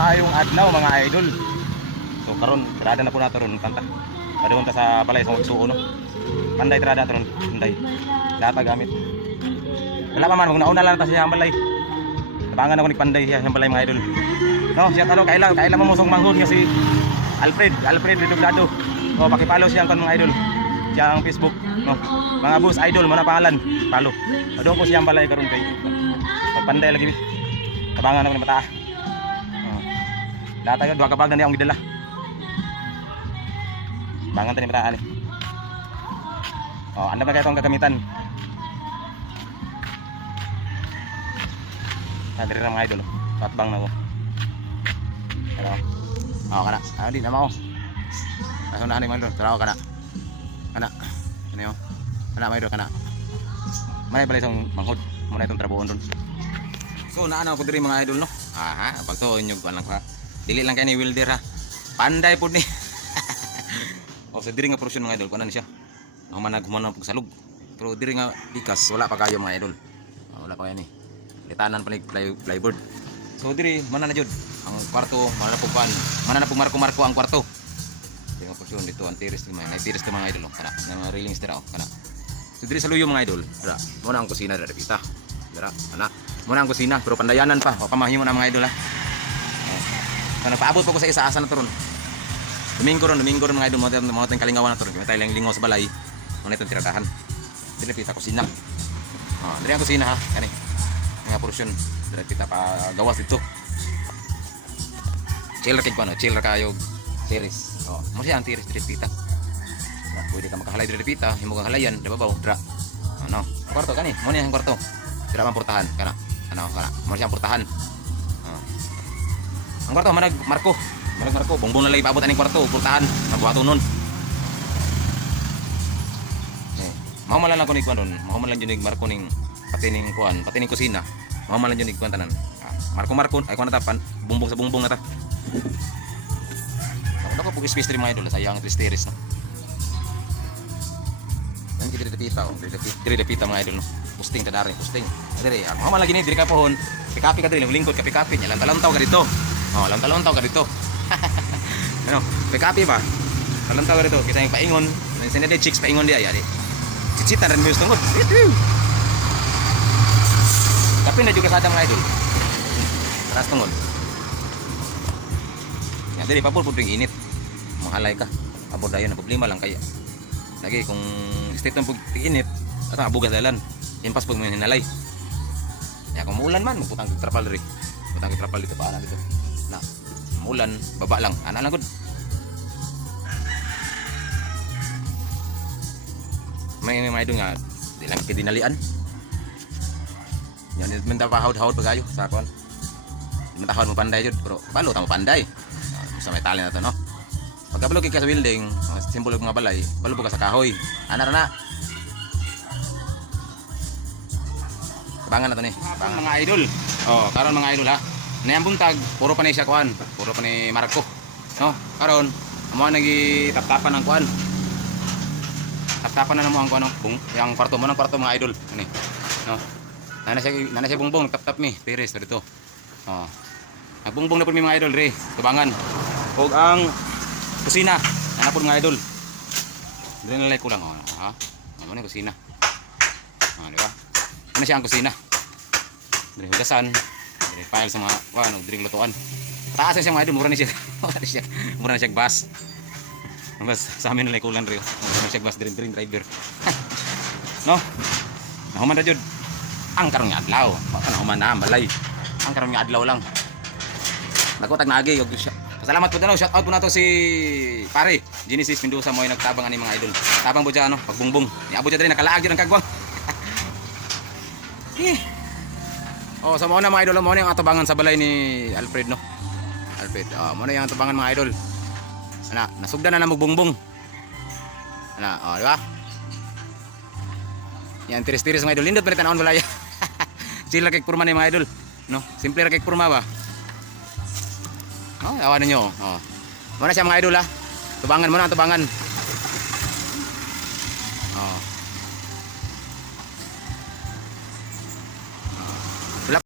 maayong adlaw mga idol. So karon tirada na po nato ron kanta. Padung ta sa balay sa magsuo no. Panday tirada to ron, panday. Lata gamit. Wala pa man kung nauna lang ta siya ang balay. Tabangan ako ni panday siya ang balay mga idol. No, siya talo kailan mamusong manghod nga si Alfred Redoblado. O paki-follow siya ang mga idol. Siya ang Facebook, no. Mga boss idol mo na pangalan, follow. Padung ko siya ang balay karon kay. Pagpanday lagi. Tabangan ako ni mata. Lahat tayo, 2 kabag na niya akong gidala. Bangan tayo ni mataan eh. O, andam na kayo itong gagamitan. Diri na mga idol. Patbang na ko. Ano? O, kana. Di na mo. Nasunahan ni mga idol. Tara ko kana. Kana. Ano yun? Kana mga idol, kana. Manay pala isang manghod. Muna itong trabuhon doon. So, naanaw ko diri mga idol, no? Aha, pagtuon nyo, lang pa. Dili lang kayo ni welder ha. Panday po ni. O sa diri nga portion mga idol, kuan na siya. Humanag pag salog. Pero diri nga likas, wala pa kayo mga idol. Wala pa kayo ni. Litanan pa ni plyboard. So diri mana na jud ang kwarto, mana na pugpan. Mana na pug marko-marko ang kwarto. Diri nga portion dito ang tiris ni mga, tiris to mga idol, kana. Nang railings dira kana. So diri sa luyo mga idol, dira. Mo na ang kusina dira kita. Dira, ana. Mo na ang kusina, pero pandayanan pa. O pamahimo na mga idol ha. Kaya nagpaabot po ko sa isa-asa na to ron. Domingo ron mga idol, mga tayong kalingawan na to ron. Kaya tayo lang lingaw sa balay. Mga itong tiradahan. Dili pita kusina. Dili ang kusina ha. Yan eh. Mga porusyon. Dili pita pa gawas dito. Chiller kay ko ano. Chiller kayo. Tiris. Mo siya ang tiris dili pita. Pwede ka makahalay dili pita. Himo kang halayan. Diba ba? Dra. Ano? Ang kwarto kani. Mo niya ang kwarto. Dira man portahan. Kana. Ano? Kana. Mo siya ang portahan. Ang kwarto manag marko. Bongbong na lagi paabot aning kwarto, portahan, nagbuhaton nun. Mahuman lang ko ni kuan ron. Mahuman lang jud ni marko ning pati ning kuan, pati ning kusina. Mahuman lang jud ni kuan tanan. Marko ay kuan na ta bumbong sa bumbong na ta. Ako pug space mga idol, sayang tristeris no. Nang diri depita oh, diri depita mga idol no. Posting ta dari, posting. Diri, mahuman lagi ni diri ka pohon. Pikapi ka diri, lingkod ka pikapi nya, lantaw ka dito. Lantaw ka dito. Ano, pekapi ba? Lantaw ka dito, kita yung paingon. Nandiyan na chicks paingon dia ya, di. Cicitan rin mo tungod. Tapi na juga sa mga idol. Taras tungod. Ya, diri papul pud init. Mahalay ka. Abot dayon na problema lang kaya. Lagi kung state ng init, asa abugas dalan. Impas pag may hinalay. Ya kung muulan man, magputang trapal diri. Putang trapal dito paana dito. Na mulan baba lang ana lang gud may idol nga di lang kidinalian yan minta pahawd-hawd pagayo sa kon minta hawd mo panday jud pero balo ta mo panday sa may talent na to no pagkabalo ka sa building simbolo mga balay balo ka sa kahoy ana ra na bangan na to ni bang mga idol karon mga idol ha. Nayang buntag, puro pa ni siya kuan, puro pa ni Marco. No, karon amo nagi tap-tapan ang kuan. Tap-tapan na namo ang kuan, yang kwarto mo ng kwarto mga idol. Ani. No. Nana siya bungbong tap-tap mi, tiris dito. Nagbungbong na pud mi mga idol re, tubangan. Ug ang kusina, ana pud mga idol. Dili na lay kulang ha. Amo ni kusina. Di ba? Ano siya ang kusina? Dili hugasan. File sa mga drink lutuan. Taas siya mga idol, mura na siya. Mura na siya bus. Bas sa amin na kulang rin. Mura na siya bus drink driver. No? Nahuman na jud. Ang karon nga adlaw. Baka nahuman na balay. Ang karon nga adlaw lang. Nagutag naagi og salamat po daw. Shout out po nato si pare Genesis Mendoza mo ay nagtabang ani mga idol. Tabang po siya ano, pagbungbong. Niabot siya diri nakalaag jud ang kagwang. Sa mga na mga idol, mo na yung atubangan sa balay ni Alfred no. Alfred, mo na yung atubangan mga idol. Ana, nasugdan na magbungbong. Ana, di ba? Yan tiris-tiris mga idol, lindot pa rin tanawon balay. Sila kay purma ni mga idol, no? Simple ra kay purma ba? Awan ninyo. Mo na siya mga idol ha. Tubangan mo na, tubangan.